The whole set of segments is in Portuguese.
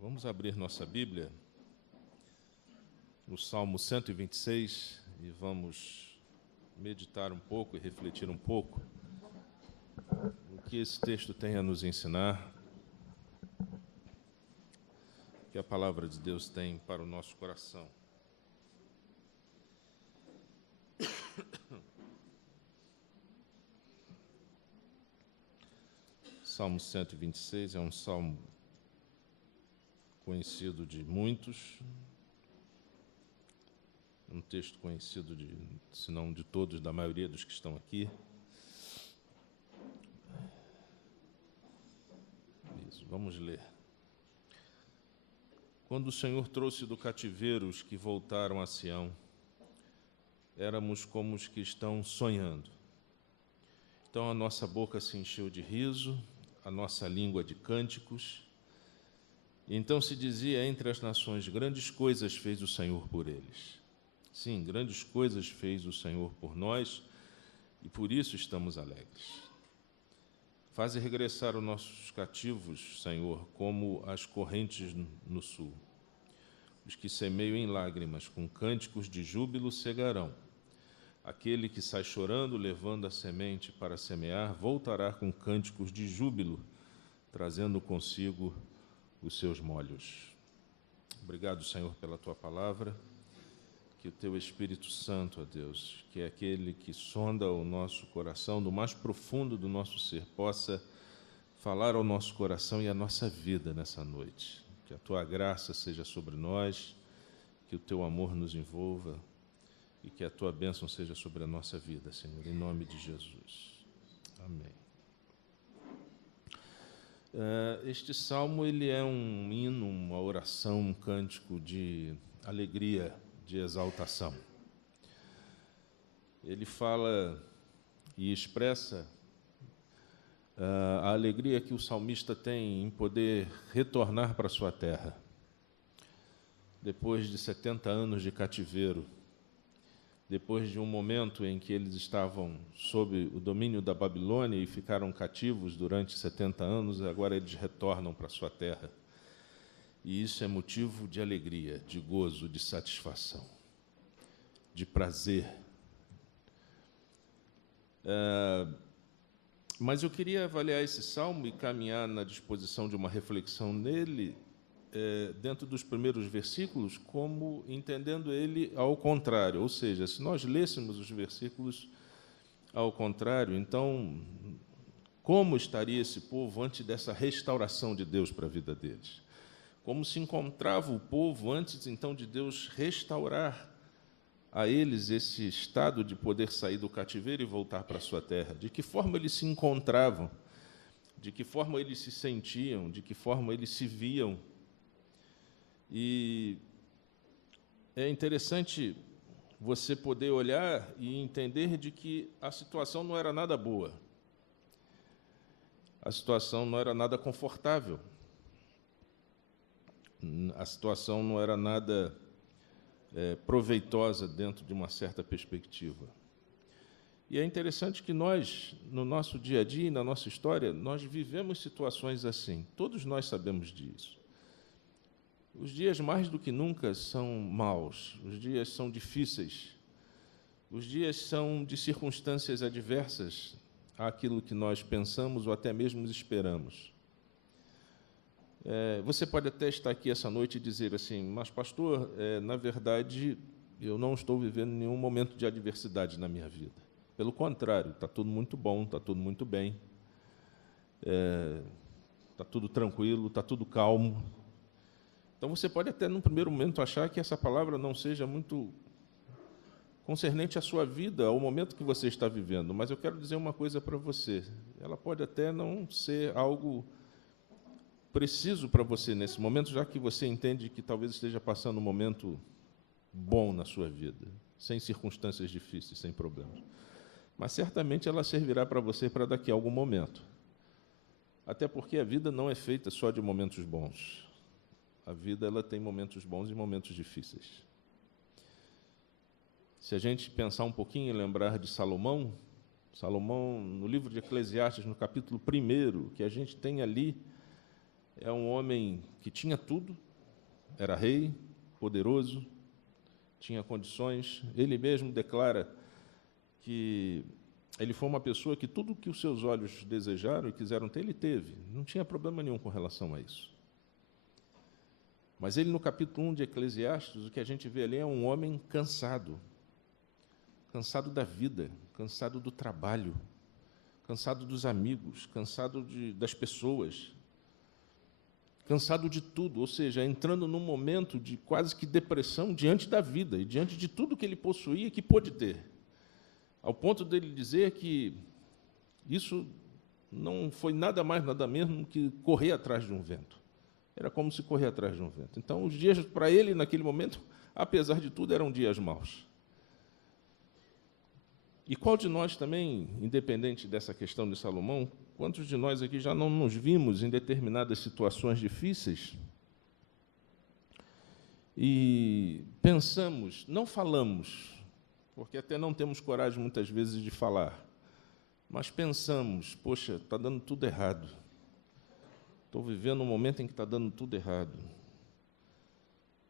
Vamos abrir nossa Bíblia no Salmo 126 e vamos meditar um pouco e refletir um pouco o que esse texto tem a nos ensinar, o que a palavra de Deus tem para o nosso coração. Salmo 126 é um salmo conhecido de muitos, um texto conhecido se não de todos, da maioria dos que estão aqui. Isso, vamos ler. Quando o Senhor trouxe do cativeiro os que voltaram a Sião, éramos como os que estão sonhando. Então a nossa boca se encheu de riso, a nossa língua de cânticos. E então se dizia entre as nações: grandes coisas fez o Senhor por eles. Sim, grandes coisas fez o Senhor por nós, e por isso estamos alegres. Faze regressar os nossos cativos, Senhor, como as correntes no sul. Os que semeiam em lágrimas, com cânticos de júbilo cegarão. Aquele que sai chorando, levando a semente para semear, voltará com cânticos de júbilo, trazendo consigo os seus molhos. Obrigado, Senhor, pela Tua palavra. Que o Teu Espírito Santo, ó Deus, que é aquele que sonda o nosso coração, do mais profundo do nosso ser, possa falar ao nosso coração e à nossa vida nessa noite. Que a Tua graça seja sobre nós, que o Teu amor nos envolva e que a Tua bênção seja sobre a nossa vida, Senhor, em nome de Jesus. Amém. Este salmo ele é um hino, uma oração, um cântico de alegria, de exaltação. Ele fala e expressa a alegria que o salmista tem em poder retornar para a sua terra. Depois de 70 anos de cativeiro, depois de um momento em que eles estavam sob o domínio da Babilônia e ficaram cativos durante 70 anos, agora eles retornam para a sua terra. E isso é motivo de alegria, de gozo, de satisfação, de prazer. Mas eu queria avaliar esse salmo e caminhar na disposição de uma reflexão nele, dentro dos primeiros versículos, como entendendo ele ao contrário. Ou seja, se nós lêssemos os versículos ao contrário, então, como estaria esse povo antes dessa restauração de Deus para a vida deles? Como se encontrava o povo antes, então, de Deus restaurar a eles esse estado de poder sair do cativeiro e voltar para a sua terra? De que forma eles se encontravam? De que forma eles se sentiam? De que forma eles se viam? E é interessante você poder olhar e entender de que a situação não era nada boa. A situação não era nada confortável. A situação não era nada proveitosa dentro de uma certa perspectiva. E é interessante que nós, no nosso dia a dia e na nossa história, nós vivemos situações assim. Todos nós sabemos disso. Os dias, mais do que nunca, são maus. Os dias são difíceis. Os dias são de circunstâncias adversas àquilo que nós pensamos ou até mesmo esperamos. Você pode até estar aqui essa noite e dizer assim: mas, pastor, na verdade, eu não estou vivendo nenhum momento de adversidade na minha vida. Pelo contrário, está tudo muito bom, está tudo muito bem, está tudo tranquilo, está tudo calmo. Então, você pode até, num primeiro momento, achar que essa palavra não seja muito concernente à sua vida, ao momento que você está vivendo. Mas eu quero dizer uma coisa para você. Ela pode até não ser algo preciso para você nesse momento, já que você entende que talvez esteja passando um momento bom na sua vida, sem circunstâncias difíceis, sem problemas. Mas certamente ela servirá para você para daqui a algum momento. Até porque a vida não é feita só de momentos bons. A vida ela tem momentos bons e momentos difíceis. Se a gente pensar um pouquinho e lembrar de Salomão, no livro de Eclesiastes, no capítulo 1, que a gente tem ali É um homem que tinha tudo, era rei, poderoso, tinha condições. Ele mesmo declara que ele foi uma pessoa que tudo que os seus olhos desejaram e quiseram ter, ele teve. Não tinha problema nenhum com relação a isso. Mas ele, no capítulo 1 de Eclesiastes, o que a gente vê ali é um homem cansado. Cansado da vida, cansado do trabalho, cansado dos amigos, cansado das pessoas, cansado de tudo, ou seja, entrando num momento de quase que depressão diante da vida e diante de tudo que ele possuía e que pôde ter, ao ponto dele dizer que isso não foi nada mais, nada menos que correr atrás de um vento. Era como se correr atrás de um vento. Então, os dias, para ele, naquele momento, apesar de tudo, eram dias maus. E qual de nós também, independente dessa questão de Salomão, quantos de nós aqui já não nos vimos em determinadas situações difíceis e pensamos, não falamos, porque até não temos coragem muitas vezes de falar, mas pensamos, poxa, está dando tudo errado. Estou vivendo um momento em que está dando tudo errado.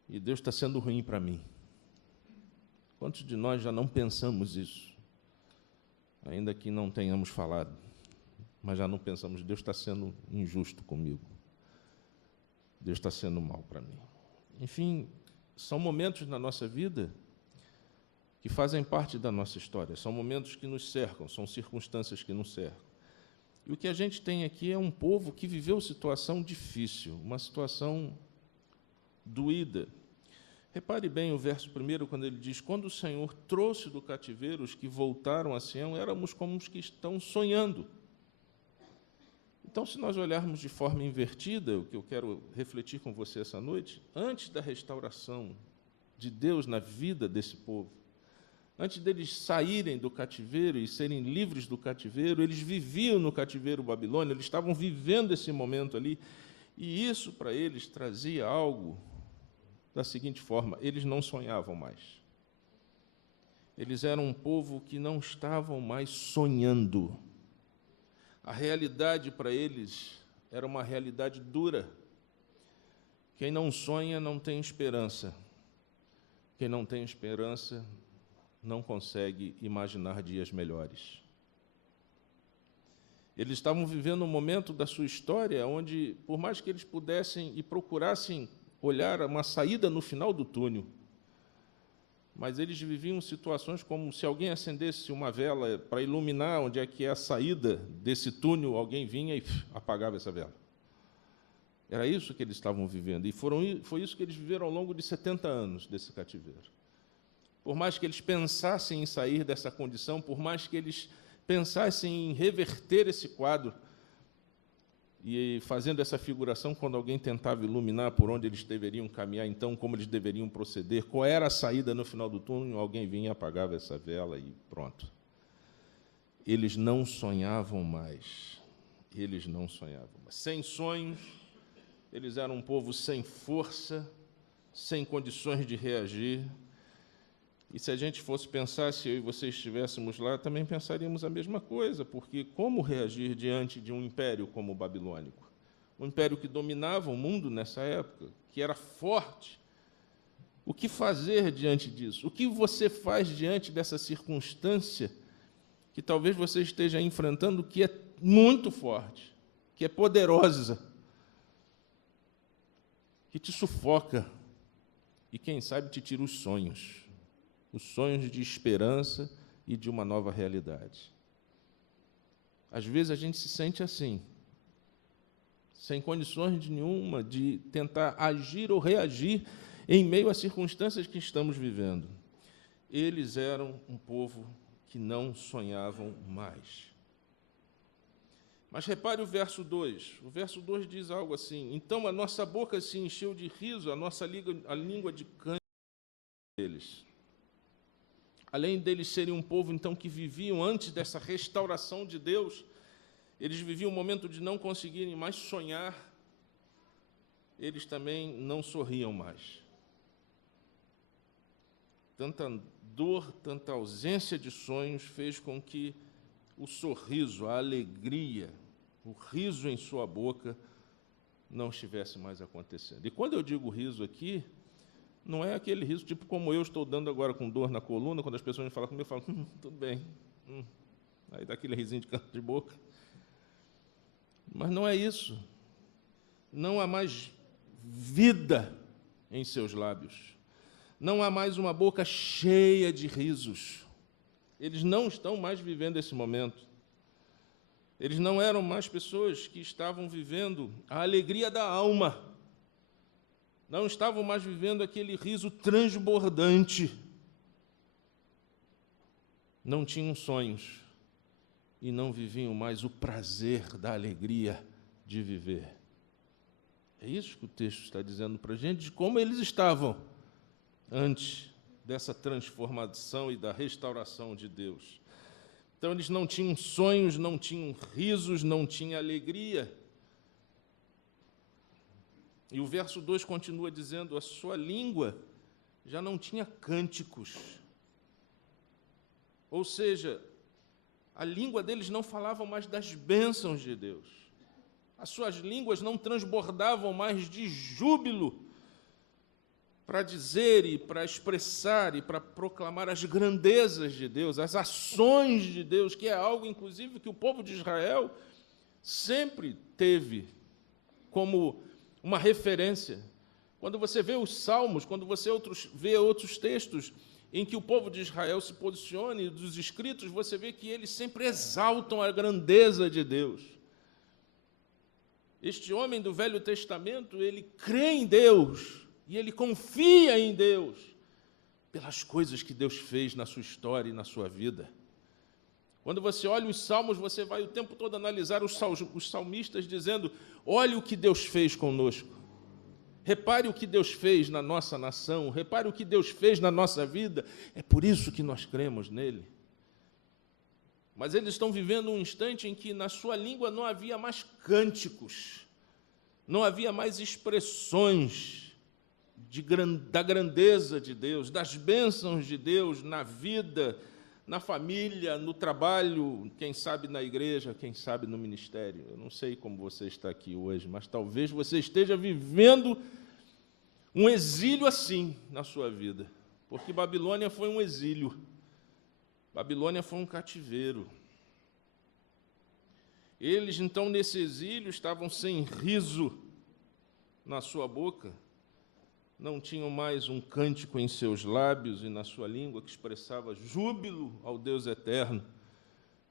E Deus está sendo ruim para mim. Quantos de nós já não pensamos isso? Ainda que não tenhamos falado, mas já não pensamos, Deus está sendo injusto comigo. Deus está sendo mal para mim. Enfim, são momentos na nossa vida que fazem parte da nossa história, são momentos que nos cercam, são circunstâncias que nos cercam. E o que a gente tem aqui é um povo que viveu situação difícil, uma situação doída. Repare bem o verso 1, quando ele diz, quando o Senhor trouxe do cativeiro os que voltaram a Sião, éramos como os que estão sonhando. Então, se nós olharmos de forma invertida, o que eu quero refletir com você essa noite, antes da restauração de Deus na vida desse povo, antes deles saírem do cativeiro e serem livres do cativeiro, eles viviam no cativeiro babilônio, eles estavam vivendo esse momento ali, e isso para eles trazia algo da seguinte forma, eles não sonhavam mais. Eles eram um povo que não estavam mais sonhando. A realidade para eles era uma realidade dura. Quem não sonha não tem esperança. Quem não tem esperança não consegue imaginar dias melhores. Eles estavam vivendo um momento da sua história onde, por mais que eles pudessem e procurassem olhar uma saída no final do túnel, mas eles viviam situações como se alguém acendesse uma vela para iluminar onde é que é a saída desse túnel, alguém vinha e apagava essa vela. Era isso que eles estavam vivendo, e foi isso que eles viveram ao longo de 70 anos desse cativeiro. Por mais que eles pensassem em sair dessa condição, por mais que eles pensassem em reverter esse quadro, e fazendo essa figuração, quando alguém tentava iluminar por onde eles deveriam caminhar, então, como eles deveriam proceder, qual era a saída no final do túnel, alguém vinha e apagava essa vela e pronto. Eles não sonhavam mais. Eles não sonhavam mais. Sem sonhos, eles eram um povo sem força, sem condições de reagir. E se a gente fosse pensar, se eu e você estivéssemos lá, também pensaríamos a mesma coisa, porque como reagir diante de um império como o babilônico? Um império que dominava o mundo nessa época, que era forte. O que fazer diante disso? O que você faz diante dessa circunstância que talvez você esteja enfrentando, que é muito forte, que é poderosa, que te sufoca e, quem sabe, te tira os sonhos de esperança e de uma nova realidade. Às vezes a gente se sente assim, sem condições nenhuma de tentar agir ou reagir em meio às circunstâncias que estamos vivendo. Eles eram um povo que não sonhavam mais. Mas repare o verso 2. O verso 2 diz algo assim, então a nossa boca se encheu de riso, a língua de cânhamo deles. Além deles serem um povo, então, que viviam antes dessa restauração de Deus, eles viviam um momento de não conseguirem mais sonhar, eles também não sorriam mais. Tanta dor, tanta ausência de sonhos fez com que o sorriso, a alegria, o riso em sua boca não estivesse mais acontecendo. E quando eu digo riso aqui, não é aquele riso tipo como eu estou dando agora com dor na coluna, quando as pessoas me falam comigo, eu falo, tudo bem. Aí dá aquele risinho de canto de boca. Mas não é isso. Não há mais vida em seus lábios. Não há mais uma boca cheia de risos. Eles não estão mais vivendo esse momento. Eles não eram mais pessoas que estavam vivendo a alegria da alma. Não estavam mais vivendo aquele riso transbordante. Não tinham sonhos e não viviam mais o prazer da alegria de viver. É isso que o texto está dizendo para a gente, de como eles estavam antes dessa transformação e da restauração de Deus. Então, eles não tinham sonhos, não tinham risos, não tinham alegria. E o verso 2 continua dizendo, a sua língua já não tinha cânticos. Ou seja, a língua deles não falava mais das bênçãos de Deus. As suas línguas não transbordavam mais de júbilo para dizer e para expressar e para proclamar as grandezas de Deus, as ações de Deus, que é algo, inclusive, que o povo de Israel sempre teve como uma referência. Quando você vê os salmos, quando você vê outros textos em que o povo de Israel se posiciona, e dos escritos, você vê que eles sempre exaltam a grandeza de Deus. Este homem do Velho Testamento, ele crê em Deus, e ele confia em Deus, pelas coisas que Deus fez na sua história e na sua vida. Quando você olha os salmos, você vai o tempo todo analisar os salmistas dizendo, olhe o que Deus fez conosco. Repare o que Deus fez na nossa nação, repare o que Deus fez na nossa vida. É por isso que nós cremos nele. Mas eles estão vivendo um instante em que na sua língua não havia mais cânticos, não havia mais expressões da grandeza de Deus, das bênçãos de Deus na vida, na família, no trabalho, quem sabe na igreja, quem sabe no ministério. Eu não sei como você está aqui hoje, mas talvez você esteja vivendo um exílio assim na sua vida, porque Babilônia foi um exílio, Babilônia foi um cativeiro. Eles, então, nesse exílio, estavam sem riso na sua boca, não tinham mais um cântico em seus lábios e na sua língua que expressava júbilo ao Deus eterno,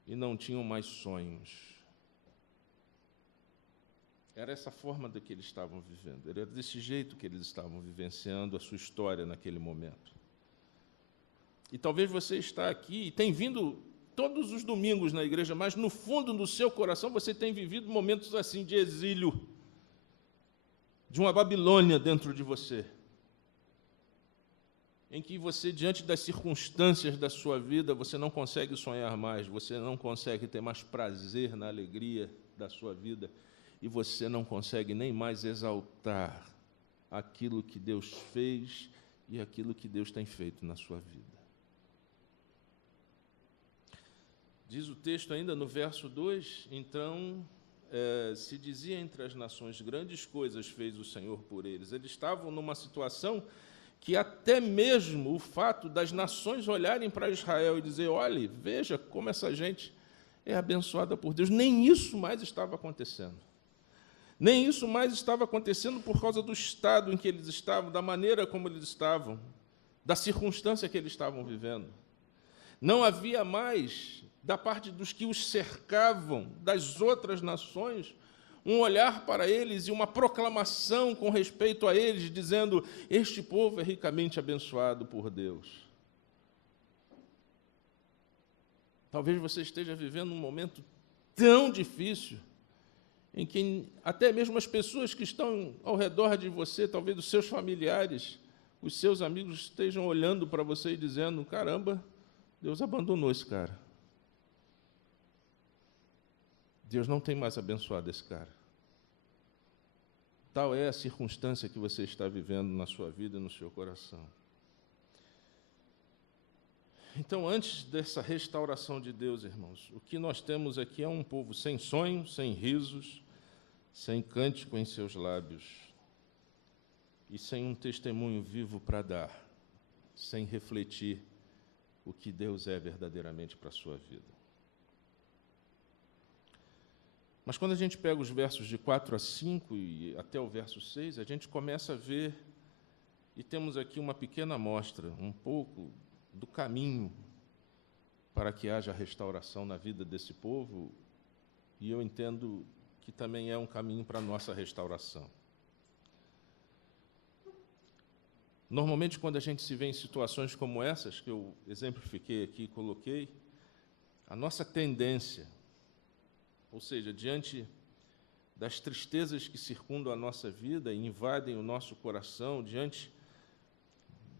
e não tinham mais sonhos. Era essa forma de que eles estavam vivendo, era desse jeito que eles estavam vivenciando a sua história naquele momento. E talvez você está aqui e tem vindo todos os domingos na igreja, mas no fundo do seu coração você tem vivido momentos assim de exílio, de uma Babilônia dentro de você, em que você, diante das circunstâncias da sua vida, você não consegue sonhar mais, você não consegue ter mais prazer na alegria da sua vida, e você não consegue nem mais exaltar aquilo que Deus fez e aquilo que Deus tem feito na sua vida. Diz o texto ainda no verso 2, então, se dizia entre as nações, grandes coisas fez o Senhor por eles. Eles estavam numa situação que até mesmo o fato das nações olharem para Israel e dizer, olhe, veja como essa gente é abençoada por Deus, nem isso mais estava acontecendo. Nem isso mais estava acontecendo por causa do estado em que eles estavam, da maneira como eles estavam, da circunstância que eles estavam vivendo. Não havia mais, da parte dos que os cercavam, das outras nações, um olhar para eles e uma proclamação com respeito a eles, dizendo, este povo é ricamente abençoado por Deus. Talvez você esteja vivendo um momento tão difícil, em que até mesmo as pessoas que estão ao redor de você, talvez os seus familiares, os seus amigos estejam olhando para você e dizendo, caramba, Deus abandonou esse cara. Deus não tem mais abençoado esse cara. Tal é a circunstância que você está vivendo na sua vida e no seu coração. Então, antes dessa restauração de Deus, irmãos, o que nós temos aqui é um povo sem sonhos, sem risos, sem cântico em seus lábios e sem um testemunho vivo para dar, sem refletir o que Deus é verdadeiramente para a sua vida. Mas quando a gente pega os versos de 4 a 5 e até o verso 6, a gente começa a ver, e temos aqui uma pequena amostra, um pouco do caminho para que haja restauração na vida desse povo, e eu entendo que também é um caminho para a nossa restauração. Normalmente, quando a gente se vê em situações como essas, que eu exemplifiquei aqui e coloquei, a nossa tendência, ou seja, diante das tristezas que circundam a nossa vida e invadem o nosso coração, diante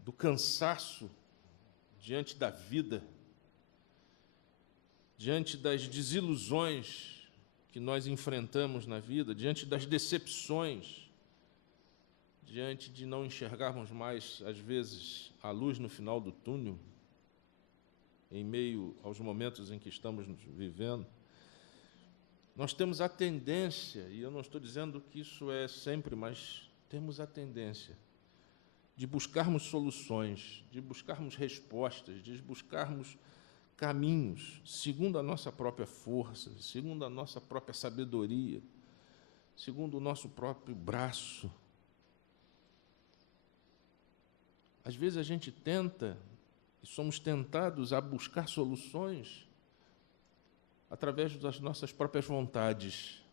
do cansaço, diante da vida, diante das desilusões que nós enfrentamos na vida, diante das decepções, diante de não enxergarmos mais, às vezes, a luz no final do túnel, em meio aos momentos em que estamos vivendo, nós temos a tendência, e eu não estou dizendo que isso é sempre, mas temos a tendência de buscarmos soluções, de buscarmos respostas, de buscarmos caminhos, segundo a nossa própria força, segundo a nossa própria sabedoria, segundo o nosso próprio braço. Às vezes a gente tenta, e somos tentados a buscar soluções através das nossas próprias vontades,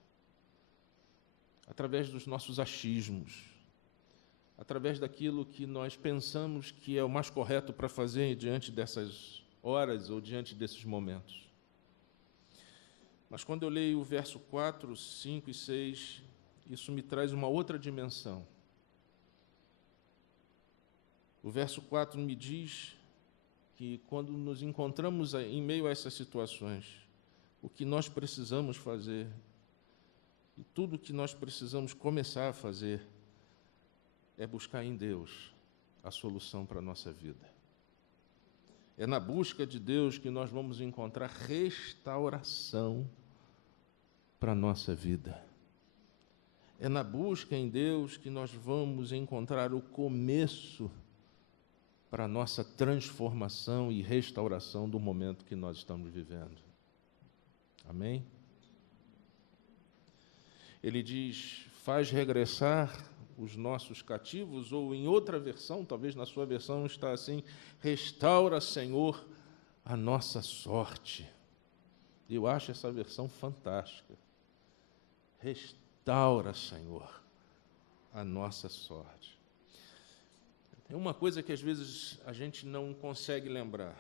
através dos nossos achismos, através daquilo que nós pensamos que é o mais correto para fazer diante dessas horas ou diante desses momentos. Mas quando eu leio o verso 4, 5 e 6, isso me traz uma outra dimensão. O verso 4 me diz que quando nos encontramos em meio a essas situações, o que nós precisamos fazer, e tudo o que nós precisamos começar a fazer, é buscar em Deus a solução para a nossa vida. É na busca de Deus que nós vamos encontrar restauração para a nossa vida. É na busca em Deus que nós vamos encontrar o começo para a nossa transformação e restauração do momento que nós estamos vivendo. Amém? Ele diz, faz regressar os nossos cativos, ou em outra versão, talvez na sua versão está assim, restaura, Senhor, a nossa sorte. Eu acho essa versão fantástica. Restaura, Senhor, a nossa sorte. É uma coisa que às vezes a gente não consegue lembrar.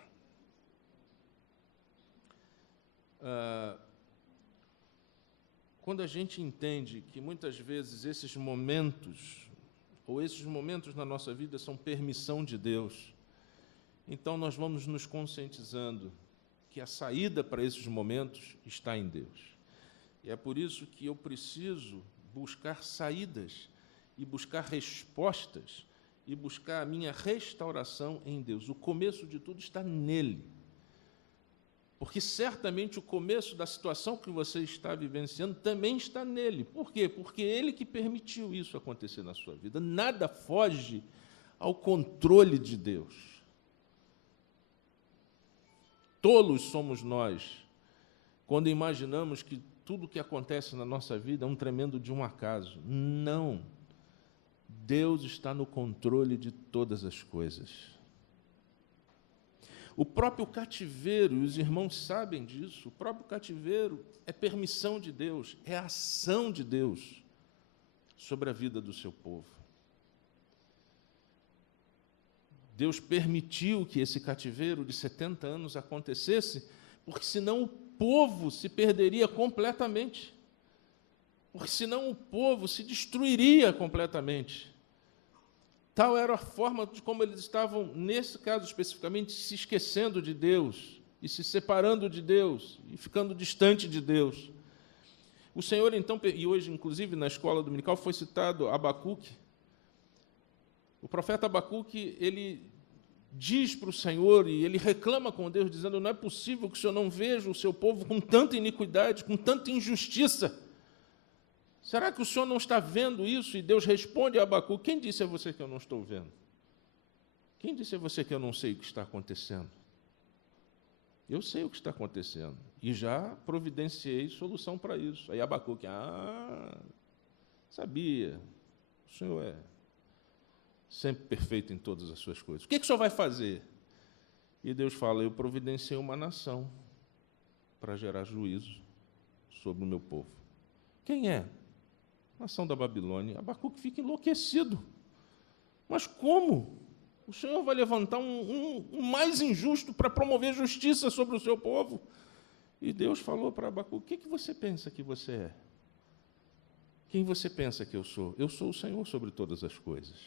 Quando a gente entende que muitas vezes esses momentos na nossa vida são permissão de Deus, então nós vamos nos conscientizando que a saída para esses momentos está em Deus. E é por isso que eu preciso buscar saídas e buscar respostas e buscar a minha restauração em Deus. O começo de tudo está nele. Porque certamente o começo da situação que você está vivenciando também está nele. Por quê? Porque é ele que permitiu isso acontecer na sua vida. Nada foge ao controle de Deus. Tolos somos nós quando imaginamos que tudo que acontece na nossa vida é um tremendo de um acaso. Não. Deus está no controle de todas as coisas. O próprio cativeiro, e os irmãos sabem disso, o próprio cativeiro é permissão de Deus, é a ação de Deus sobre a vida do seu povo. Deus permitiu que esse cativeiro de 70 anos acontecesse, porque senão o povo se perderia completamente, porque senão o povo se destruiria completamente. Tal era a forma de como eles estavam, nesse caso especificamente, se esquecendo de Deus, e se separando de Deus, e ficando distante de Deus. O Senhor, então, e hoje, inclusive, na escola dominical, foi citado Abacuque. O profeta Abacuque, ele diz para o Senhor, e ele reclama com Deus, dizendo, não é possível que o Senhor não veja o seu povo com tanta iniquidade, com tanta injustiça. Será que o senhor não está vendo isso? E Deus responde a Abacuque: quem disse a você que eu não estou vendo? Quem disse a você que eu não sei o que está acontecendo? Eu sei o que está acontecendo e já providenciei solução para isso. Aí Abacuque: sabia, o senhor é sempre perfeito em todas as suas coisas. O que o senhor vai fazer? E Deus fala: eu providenciei uma nação para gerar juízo sobre o meu povo. Quem é? Nação da Babilônia. Abacuque fica enlouquecido. Mas como? O Senhor vai levantar um mais injusto para promover justiça sobre o seu povo? E Deus falou para Abacuque: o que você pensa que você é? Quem você pensa que eu sou? Eu sou o Senhor sobre todas as coisas.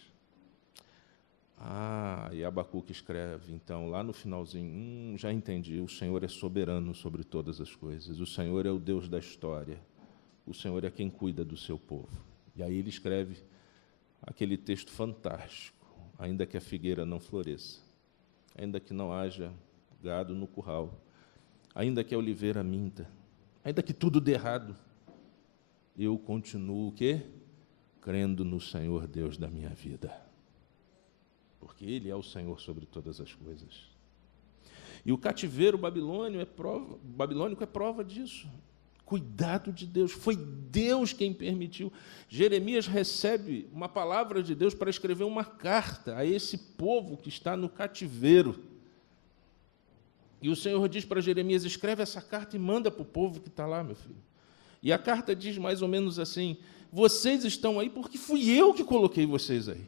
E Abacuque escreve, então, lá no finalzinho: já entendi, o Senhor é soberano sobre todas as coisas, o Senhor é o Deus da história, o Senhor é quem cuida do seu povo. E aí ele escreve aquele texto fantástico: ainda que a figueira não floresça, ainda que não haja gado no curral, ainda que a oliveira minta, ainda que tudo dê errado, eu continuo o quê? Crendo no Senhor Deus da minha vida, porque Ele é o Senhor sobre todas as coisas. E o cativeiro babilônico é prova disso. Cuidado de Deus, foi Deus quem permitiu. Jeremias recebe uma palavra de Deus para escrever uma carta a esse povo que está no cativeiro. E o Senhor diz para Jeremias: escreve essa carta e manda para o povo que está lá, meu filho. E a carta diz mais ou menos assim: vocês estão aí porque fui eu que coloquei vocês aí.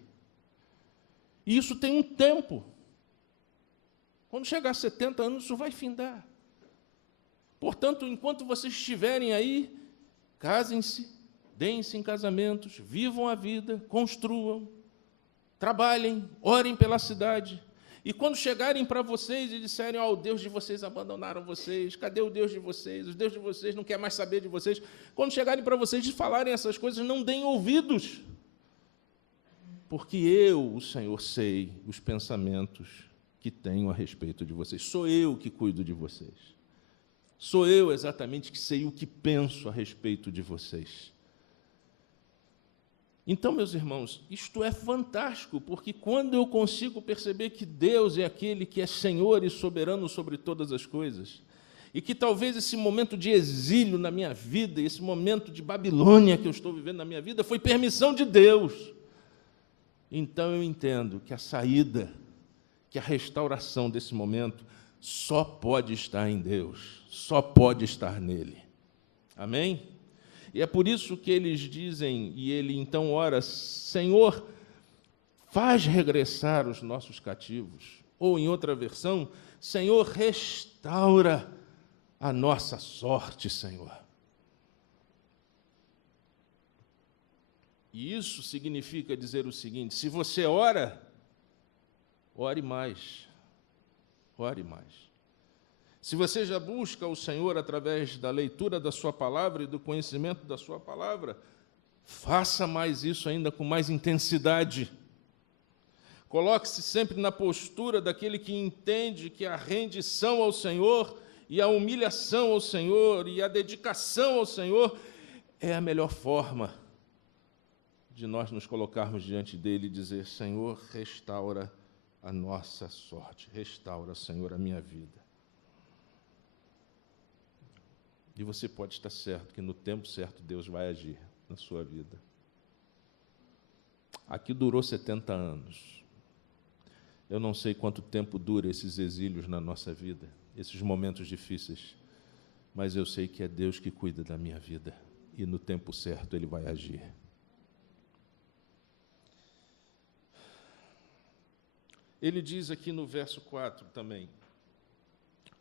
E isso tem um tempo. Quando chegar a 70 anos, isso vai findar. Portanto, enquanto vocês estiverem aí, casem-se, deem-se em casamentos, vivam a vida, construam, trabalhem, orem pela cidade. E quando chegarem para vocês e disserem: o Deus de vocês abandonaram vocês, cadê o Deus de vocês? O Deus de vocês não quer mais saber de vocês. Quando chegarem para vocês e falarem essas coisas, não deem ouvidos. Porque eu, o Senhor, sei os pensamentos que tenho a respeito de vocês. Sou eu que cuido de vocês. Sou eu exatamente que sei o que penso a respeito de vocês. Então, meus irmãos, isto é fantástico, porque quando eu consigo perceber que Deus é aquele que é Senhor e soberano sobre todas as coisas, e que talvez esse momento de exílio na minha vida, esse momento de Babilônia que eu estou vivendo na minha vida, foi permissão de Deus, então eu entendo que a saída, que a restauração desse momento só pode estar em Deus, só pode estar nele. Amém? E é por isso que eles dizem, e ele então ora: Senhor, faz regressar os nossos cativos. Ou, em outra versão, Senhor, restaura a nossa sorte, Senhor. E isso significa dizer o seguinte: se você ora, ore mais. Ore mais. Se você já busca o Senhor através da leitura da sua palavra e do conhecimento da sua palavra, faça mais isso ainda com mais intensidade. Coloque-se sempre na postura daquele que entende que a rendição ao Senhor e a humilhação ao Senhor e a dedicação ao Senhor é a melhor forma de nós nos colocarmos diante dele e dizer: Senhor, restaura a nossa sorte, restaura, Senhor, a minha vida. E você pode estar certo que no tempo certo Deus vai agir na sua vida. Aqui durou 70 anos. Eu não sei quanto tempo dura esses exílios na nossa vida, esses momentos difíceis, mas eu sei que é Deus que cuida da minha vida, e no tempo certo Ele vai agir. Ele diz aqui no verso 4 também: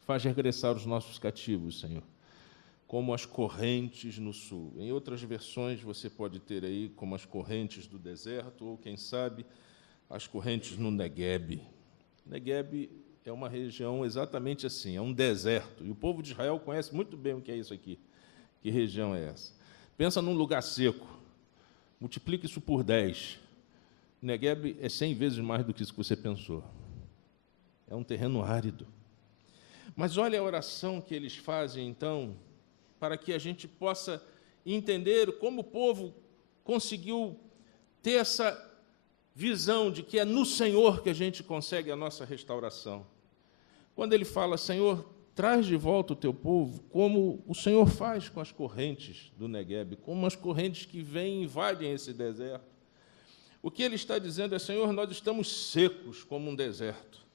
faz regressar os nossos cativos, Senhor, como as correntes no sul. Em outras versões você pode ter aí como as correntes do deserto, ou, quem sabe, as correntes no Negueb. Negueb é uma região exatamente assim, é um deserto, e o povo de Israel conhece muito bem o que é isso aqui. Que região é essa? Pensa num lugar seco, multiplica isso por 10. Negueb é 100 vezes mais do que isso que você pensou. É um terreno árido. Mas olha a oração que eles fazem, então, para que a gente possa e entender como o povo conseguiu ter essa visão de que é no Senhor que a gente consegue a nossa restauração. Quando ele fala, Senhor, traz de volta o teu povo, como o Senhor faz com as correntes do Negueb, como as correntes que vêm e invadem esse deserto. O que ele está dizendo é, Senhor, nós estamos secos como um deserto,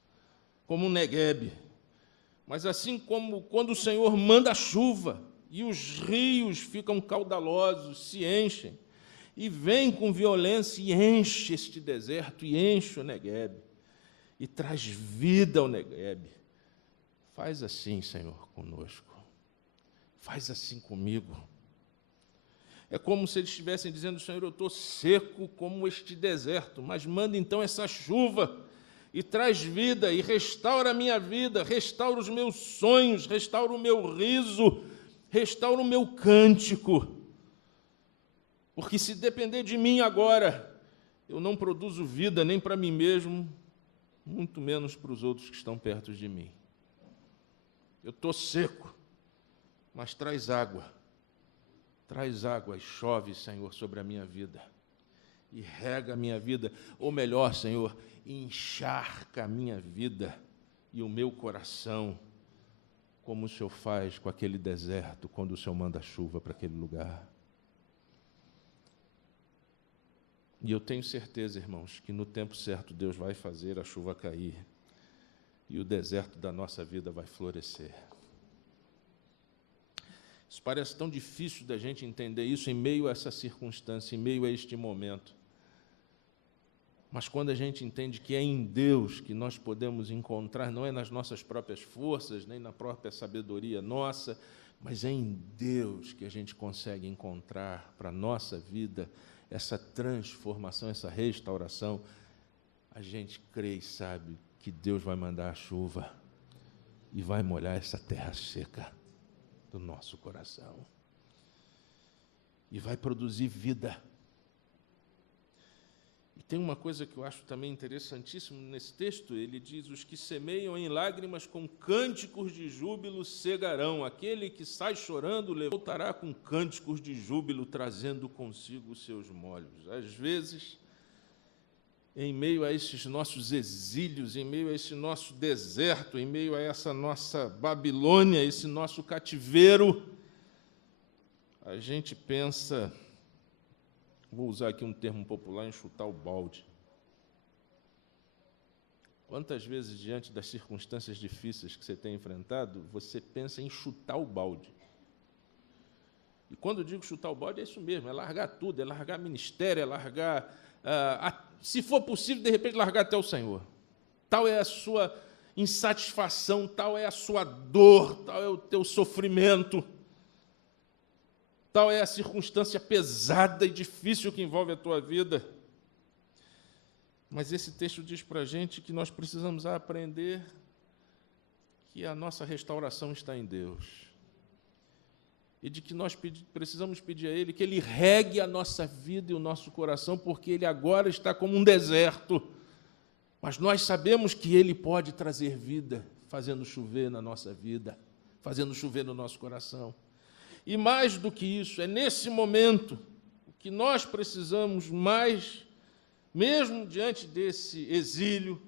como um Negueb. Mas assim como quando o Senhor manda a chuva e os rios ficam caudalosos, se enchem, e vem com violência e enche este deserto, e enche o Negueb, e traz vida ao Negueb. Faz assim, Senhor, conosco. Faz assim comigo. É como se eles estivessem dizendo, Senhor, eu estou seco como este deserto, mas manda então essa chuva e traz vida e restaura a minha vida, restaura os meus sonhos, restaura o meu riso, restaura o meu cântico. Porque se depender de mim agora, eu não produzo vida nem para mim mesmo, muito menos para os outros que estão perto de mim. Eu estou seco, mas traz água e chove, Senhor, sobre a minha vida, e rega a minha vida, ou melhor, Senhor, encharca a minha vida e o meu coração, como o Senhor faz com aquele deserto, quando o Senhor manda chuva para aquele lugar. E eu tenho certeza, irmãos, que no tempo certo Deus vai fazer a chuva cair, e o deserto da nossa vida vai florescer. Isso parece tão difícil da gente entender isso em meio a essa circunstância, em meio a este momento. Mas quando a gente entende que é em Deus que nós podemos encontrar, não é nas nossas próprias forças, nem na própria sabedoria nossa, mas é em Deus que a gente consegue encontrar para a nossa vida essa transformação, essa restauração, a gente crê e sabe que Deus vai mandar a chuva e vai molhar essa terra seca do nosso coração e vai produzir vida. E tem uma coisa que eu acho também interessantíssima nesse texto, ele diz, os que semeiam em lágrimas com cânticos de júbilo cegarão, aquele que sai chorando voltará com cânticos de júbilo, trazendo consigo os seus molhos. Às vezes, em meio a esses nossos exílios, em meio a esse nosso deserto, em meio a essa nossa Babilônia, esse nosso cativeiro, a gente pensa, vou usar aqui um termo popular, em chutar o balde. Quantas vezes, diante das circunstâncias difíceis que você tem enfrentado, você pensa em chutar o balde? E quando eu digo chutar o balde, é isso mesmo, é largar tudo, é largar ministério, é largar... se for possível, de repente, largar até o Senhor. Tal é a sua insatisfação, tal é a sua dor, tal é o teu sofrimento, tal é a circunstância pesada e difícil que envolve a tua vida. Mas esse texto diz para a gente que nós precisamos aprender que a nossa restauração está em Deus. E de que nós precisamos pedir a Ele que Ele regue a nossa vida e o nosso coração, porque Ele agora está como um deserto. Mas nós sabemos que Ele pode trazer vida, fazendo chover na nossa vida, fazendo chover no nosso coração. E mais do que isso, é nesse momento que nós precisamos mais, mesmo diante desse exílio,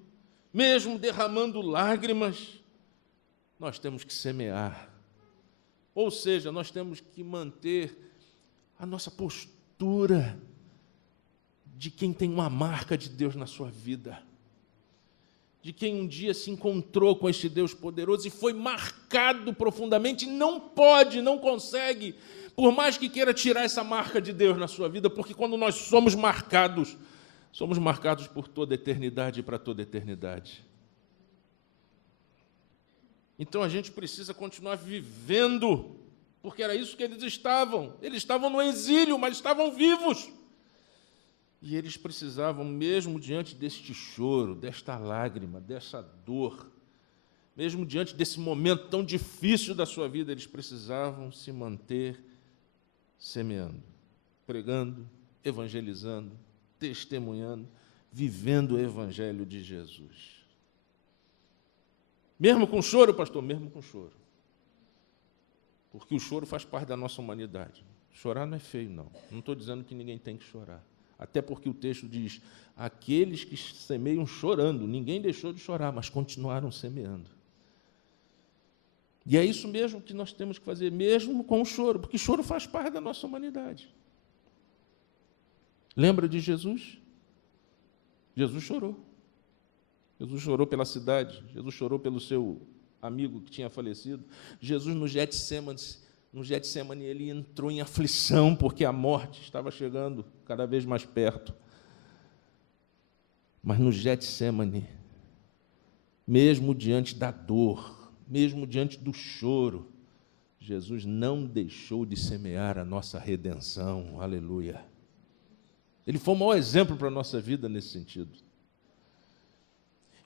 mesmo derramando lágrimas, nós temos que semear. Ou seja, nós temos que manter a nossa postura de quem tem uma marca de Deus na sua vida, de quem um dia se encontrou com este Deus poderoso e foi marcado profundamente, e não pode, não consegue, por mais que queira tirar essa marca de Deus na sua vida, porque quando nós somos marcados por toda a eternidade e para toda a eternidade. Então a gente precisa continuar vivendo, porque era isso que eles estavam. Eles estavam no exílio, mas estavam vivos. E eles precisavam, mesmo diante deste choro, desta lágrima, dessa dor, mesmo diante desse momento tão difícil da sua vida, eles precisavam se manter semeando, pregando, evangelizando, testemunhando, vivendo o evangelho de Jesus. Mesmo com choro, pastor? Mesmo com choro. Porque o choro faz parte da nossa humanidade. Chorar não é feio, não. Não estou dizendo que ninguém tem que chorar. Até porque o texto diz, aqueles que semeiam chorando, ninguém deixou de chorar, mas continuaram semeando. E é isso mesmo que nós temos que fazer, mesmo com o choro, porque choro faz parte da nossa humanidade. Lembra de Jesus? Jesus chorou. Jesus chorou pela cidade, Jesus chorou pelo seu amigo que tinha falecido. Jesus, no Getsemane, ele entrou em aflição, porque a morte estava chegando cada vez mais perto. Mas no Getsemane, mesmo diante da dor, mesmo diante do choro, Jesus não deixou de semear a nossa redenção. Aleluia. Ele foi o maior exemplo para a nossa vida nesse sentido.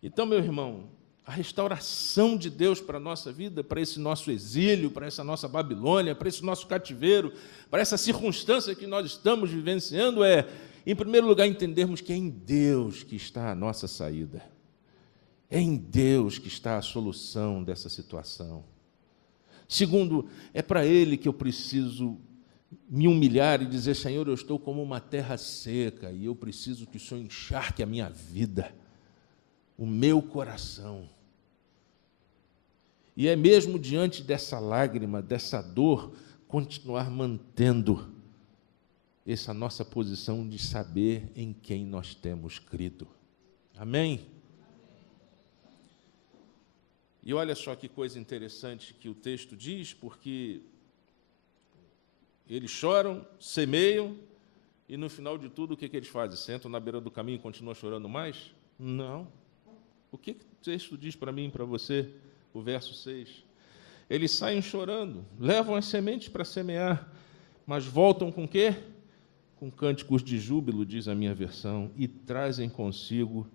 Então, meu irmão, a restauração de Deus para a nossa vida, para esse nosso exílio, para essa nossa Babilônia, para esse nosso cativeiro, para essa circunstância que nós estamos vivenciando é, em primeiro lugar, entendermos que é em Deus que está a nossa saída. É em Deus que está a solução dessa situação. Segundo, é para Ele que eu preciso me humilhar e dizer, Senhor, eu estou como uma terra seca e eu preciso que o Senhor encharque a minha vida, o meu coração. E é mesmo diante dessa lágrima, dessa dor, continuar mantendo essa nossa posição de saber em quem nós temos crido. Amém? E olha só que coisa interessante que o texto diz, porque eles choram, semeiam, e no final de tudo, o que eles fazem? Sentam na beira do caminho e continuam chorando mais? Não. O que o texto diz para mim e para você? O verso 6. Eles saem chorando, levam as sementes para semear, mas voltam com o quê? Com cânticos de júbilo, diz a minha versão, e trazem consigo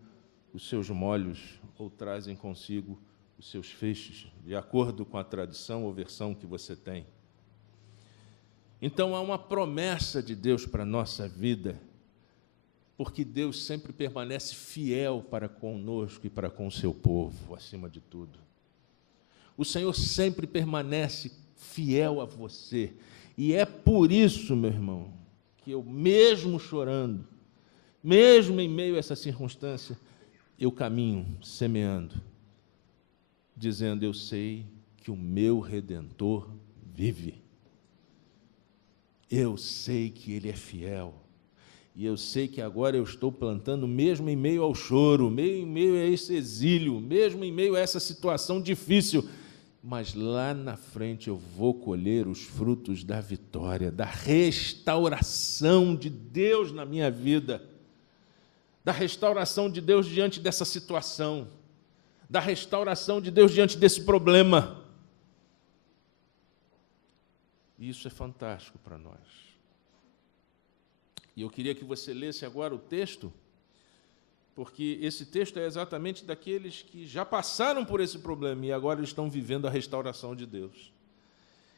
os seus molhos, ou trazem consigo os seus feixes, de acordo com a tradição ou versão que você tem. Então, há uma promessa de Deus para a nossa vida, porque Deus sempre permanece fiel para conosco e para com o seu povo, acima de tudo. O Senhor sempre permanece fiel a você, e é por isso, meu irmão, que eu, mesmo chorando, mesmo em meio a essa circunstância, eu caminho semeando, dizendo, eu sei que o meu Redentor vive. Eu sei que Ele é fiel. E eu sei que agora eu estou plantando, mesmo em meio ao choro, mesmo em meio a esse exílio, mesmo em meio a essa situação difícil, mas lá na frente eu vou colher os frutos da vitória, da restauração de Deus na minha vida, da restauração de Deus diante dessa situação, da restauração de Deus diante desse problema. E isso é fantástico para nós. E eu queria que você lesse agora o texto, porque esse texto é exatamente daqueles que já passaram por esse problema e agora estão vivendo a restauração de Deus.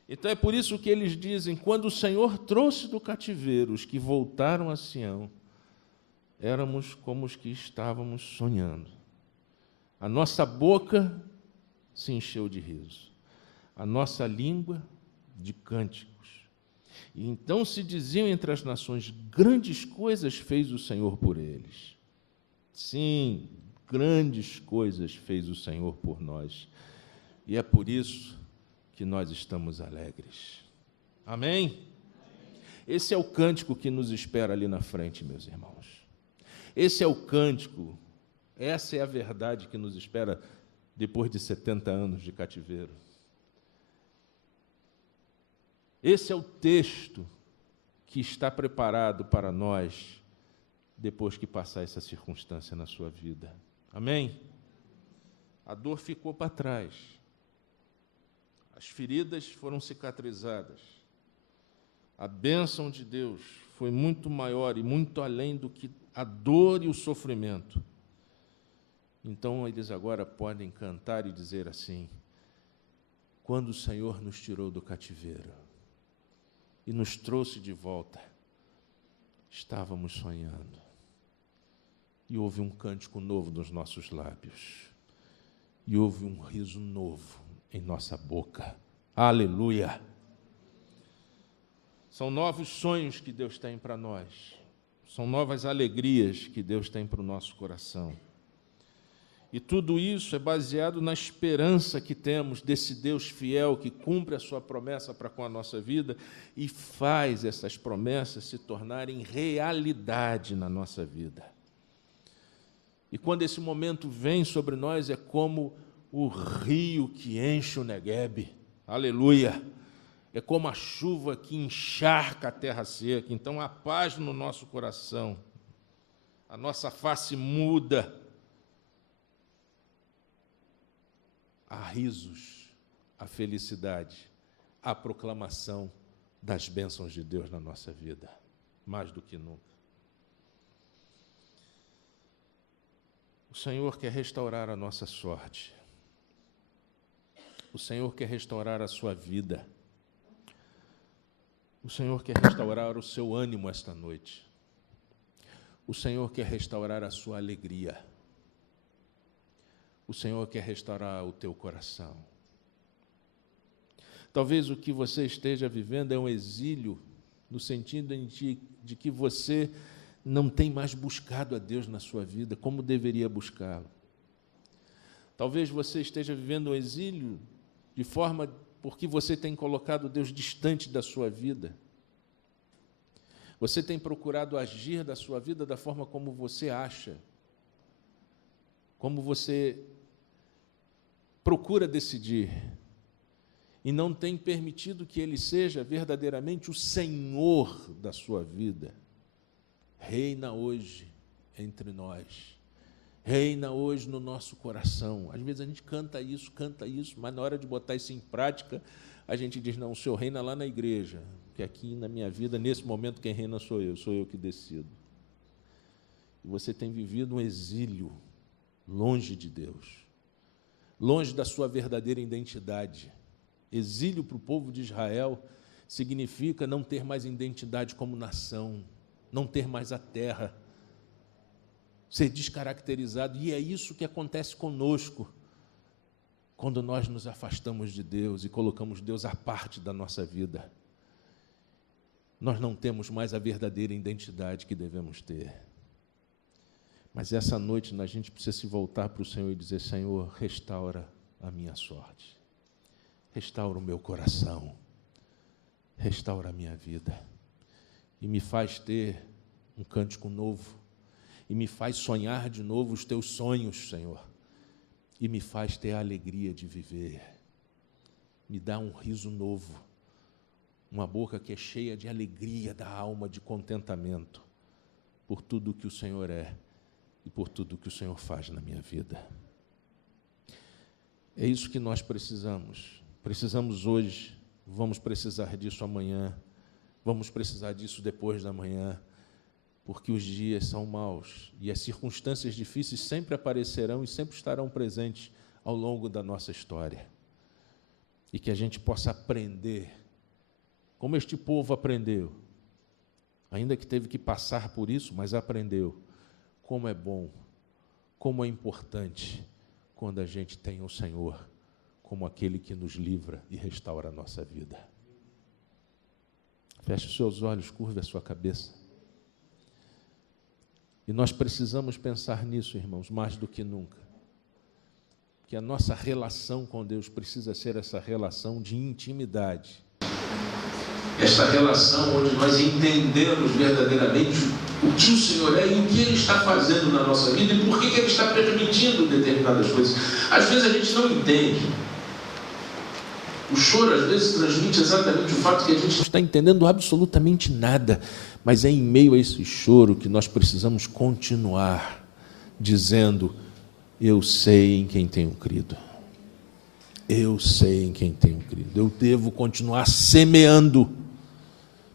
Então é por isso que eles dizem, quando o Senhor trouxe do cativeiro os que voltaram a Sião, éramos como os que estávamos sonhando. A nossa boca se encheu de riso, a nossa língua de cânticos. E então se diziam entre as nações, grandes coisas fez o Senhor por eles. Sim, grandes coisas fez o Senhor por nós. E é por isso que nós estamos alegres. Amém? Esse é o cântico que nos espera ali na frente, meus irmãos. Esse é o cântico, essa é a verdade que nos espera depois de 70 anos de cativeiro. Esse é o texto que está preparado para nós depois que passar essa circunstância na sua vida. Amém? A dor ficou para trás. As feridas foram cicatrizadas. A bênção de Deus foi muito maior e muito além do que a dor e o sofrimento. Então, eles agora podem cantar e dizer assim, quando o Senhor nos tirou do cativeiro e nos trouxe de volta, estávamos sonhando. E houve um cântico novo nos nossos lábios. E houve um riso novo em nossa boca. Aleluia! São novos sonhos que Deus tem para nós. São novas alegrias que Deus tem para o nosso coração. E tudo isso é baseado na esperança que temos desse Deus fiel que cumpre a sua promessa para com a nossa vida e faz essas promessas se tornarem realidade na nossa vida. E quando esse momento vem sobre nós, é como o rio que enche o Neguebe. Aleluia! É como a chuva que encharca a terra seca. Então, a paz no nosso coração, a nossa face muda. Há risos, a felicidade, a proclamação das bênçãos de Deus na nossa vida, mais do que nunca. O Senhor quer restaurar a nossa sorte. O Senhor quer restaurar a sua vida. O Senhor quer restaurar o seu ânimo esta noite. O Senhor quer restaurar a sua alegria. O Senhor quer restaurar o teu coração. Talvez o que você esteja vivendo é um exílio, no sentido de que você não tem mais buscado a Deus na sua vida como deveria buscá-lo. Talvez você esteja vivendo um exílio de forma porque você tem colocado Deus distante da sua vida. Você tem procurado agir da sua vida da forma como você acha, como você procura decidir, e não tem permitido que Ele seja verdadeiramente o Senhor da sua vida. Reina hoje entre nós, reina hoje no nosso coração. Às vezes a gente canta isso, mas na hora de botar isso em prática, a gente diz, não, o Senhor reina lá na igreja, que aqui na minha vida, nesse momento, quem reina sou eu que decido. E você tem vivido um exílio, longe de Deus, longe da sua verdadeira identidade. Exílio para o povo de Israel significa não ter mais identidade como nação, não ter mais a terra, ser descaracterizado. E é isso que acontece conosco, quando nós nos afastamos de Deus e colocamos Deus à parte da nossa vida. Nós não temos mais a verdadeira identidade que devemos ter. Mas essa noite a gente precisa se voltar para o Senhor e dizer, Senhor, restaura a minha sorte, restaura o meu coração, restaura a minha vida, e me faz ter um cântico novo, e me faz sonhar de novo os teus sonhos, Senhor, e me faz ter a alegria de viver. Me dá um riso novo, uma boca que é cheia de alegria da alma, de contentamento, por tudo que o Senhor é, e por tudo que o Senhor faz na minha vida. É isso que nós precisamos. Precisamos hoje, vamos precisar disso amanhã, vamos precisar disso depois da manhã, porque os dias são maus e as circunstâncias difíceis sempre aparecerão e sempre estarão presentes ao longo da nossa história. E que a gente possa aprender, como este povo aprendeu, ainda que teve que passar por isso, mas aprendeu. Como é bom, como é importante quando a gente tem o Senhor como aquele que nos livra e restaura a nossa vida. Feche os seus olhos, curve a sua cabeça. E nós precisamos pensar nisso, irmãos, mais do que nunca. Que a nossa relação com Deus precisa ser essa relação de intimidade. Esta relação onde nós entendemos verdadeiramente o que o Senhor é e o que Ele está fazendo na nossa vida e por que Ele está permitindo determinadas coisas. Às vezes a gente não entende. O choro às vezes transmite exatamente o fato que a gente não está entendendo absolutamente nada, mas é em meio a esse choro que nós precisamos continuar dizendo, eu sei em quem tenho crido. Eu sei em quem tenho crido. Eu devo continuar semeando,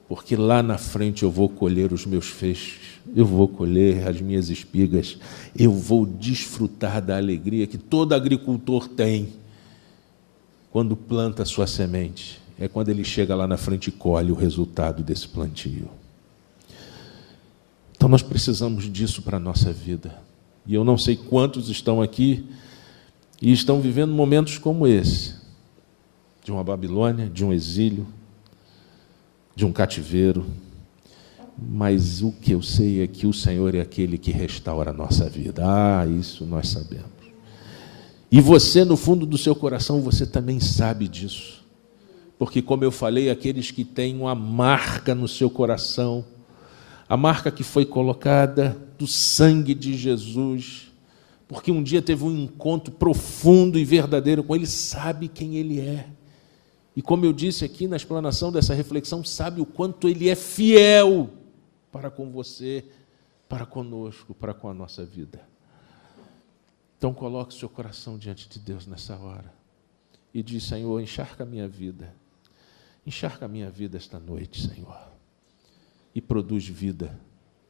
porque lá na frente eu vou colher os meus feixes, eu vou colher as minhas espigas, eu vou desfrutar da alegria que todo agricultor tem quando planta a sua semente. É quando ele chega lá na frente e colhe o resultado desse plantio. Então nós precisamos disso para a nossa vida. E eu não sei quantos estão aqui e estão vivendo momentos como esse, de uma Babilônia, de um exílio, de um cativeiro, mas o que eu sei é que o Senhor é aquele que restaura a nossa vida. Isso nós sabemos. E você, no fundo do seu coração, você também sabe disso. Porque, como eu falei, aqueles que têm uma marca no seu coração, a marca que foi colocada do sangue de Jesus, porque um dia teve um encontro profundo e verdadeiro com Ele, sabe quem Ele é. E como eu disse aqui na explanação dessa reflexão, sabe o quanto Ele é fiel para com você, para conosco, para com a nossa vida. Então coloque o seu coração diante de Deus nessa hora e diz: Senhor, encharca a minha vida esta noite, Senhor, e produz vida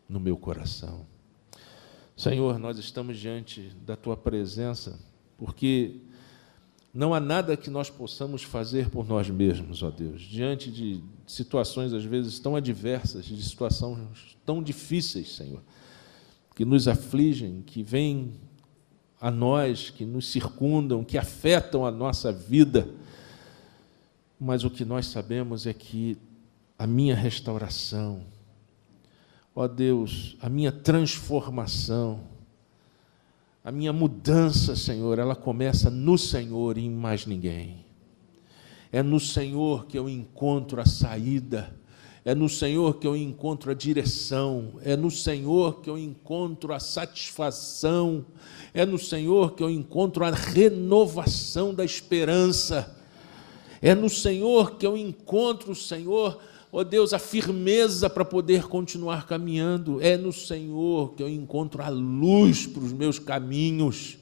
no meu coração. Senhor, nós estamos diante da Tua presença, porque não há nada que nós possamos fazer por nós mesmos, ó Deus, diante de situações, às vezes, tão adversas, de situações tão difíceis, Senhor, que nos afligem, que vêm a nós, que nos circundam, que afetam a nossa vida. Mas o que nós sabemos é que a minha restauração, ó Deus, a minha transformação, a minha mudança, Senhor, ela começa no Senhor e em mais ninguém. É no Senhor que eu encontro a saída, é no Senhor que eu encontro a direção, é no Senhor que eu encontro a satisfação, é no Senhor que eu encontro a renovação da esperança, é no Senhor que eu encontro, Senhor, ó Deus, a firmeza para poder continuar caminhando, é no Senhor que eu encontro a luz para os meus caminhos,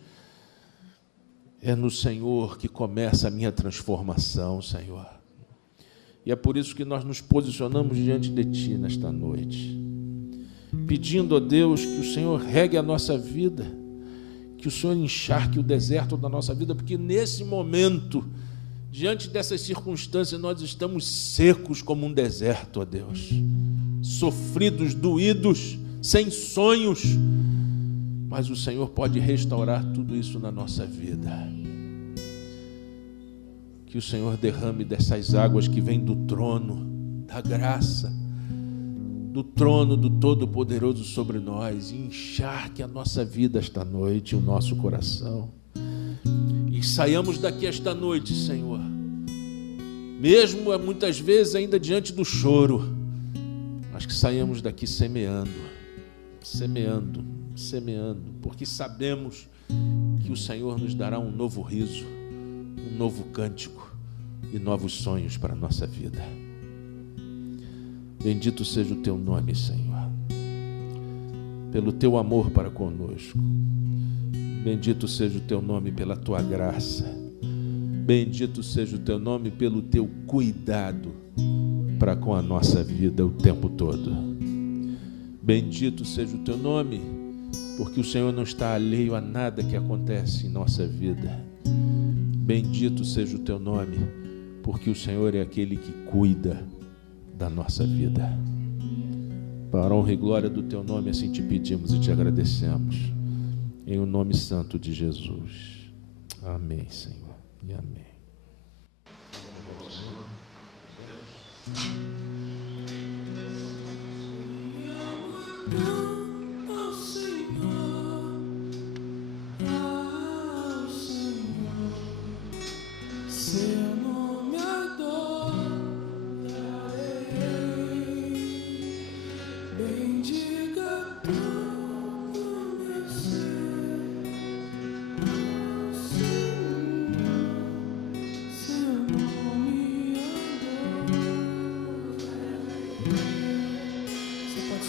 é no Senhor que começa a minha transformação, Senhor. E é por isso que nós nos posicionamos diante de Ti nesta noite, pedindo a Deus que o Senhor regue a nossa vida, que o Senhor encharque o deserto da nossa vida, porque nesse momento, diante dessas circunstâncias, nós estamos secos como um deserto, ó Deus, sofridos, doídos, sem sonhos, mas o Senhor pode restaurar tudo isso na nossa vida. Que o Senhor derrame dessas águas que vêm do trono da graça, do trono do Todo-Poderoso sobre nós, e encharque a nossa vida esta noite, o nosso coração, e saiamos daqui esta noite, Senhor, mesmo muitas vezes ainda diante do choro, mas que saiamos daqui semeando, porque sabemos que o Senhor nos dará um novo riso, um novo cântico e novos sonhos para a nossa vida. Bendito seja o Teu nome, Senhor, pelo Teu amor para conosco. Bendito seja o Teu nome pela Tua graça. Bendito seja o Teu nome pelo Teu cuidado para com a nossa vida o tempo todo. Bendito seja o Teu nome, porque o Senhor não está alheio a nada que acontece em nossa vida. Bendito seja o Teu nome, porque o Senhor é aquele que cuida da nossa vida. Para a honra e glória do Teu nome, assim te pedimos e te agradecemos, em o nome santo de Jesus. Amém, Senhor, e amém.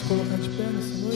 Colocar de pé nessa noite.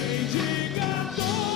bendiga todos.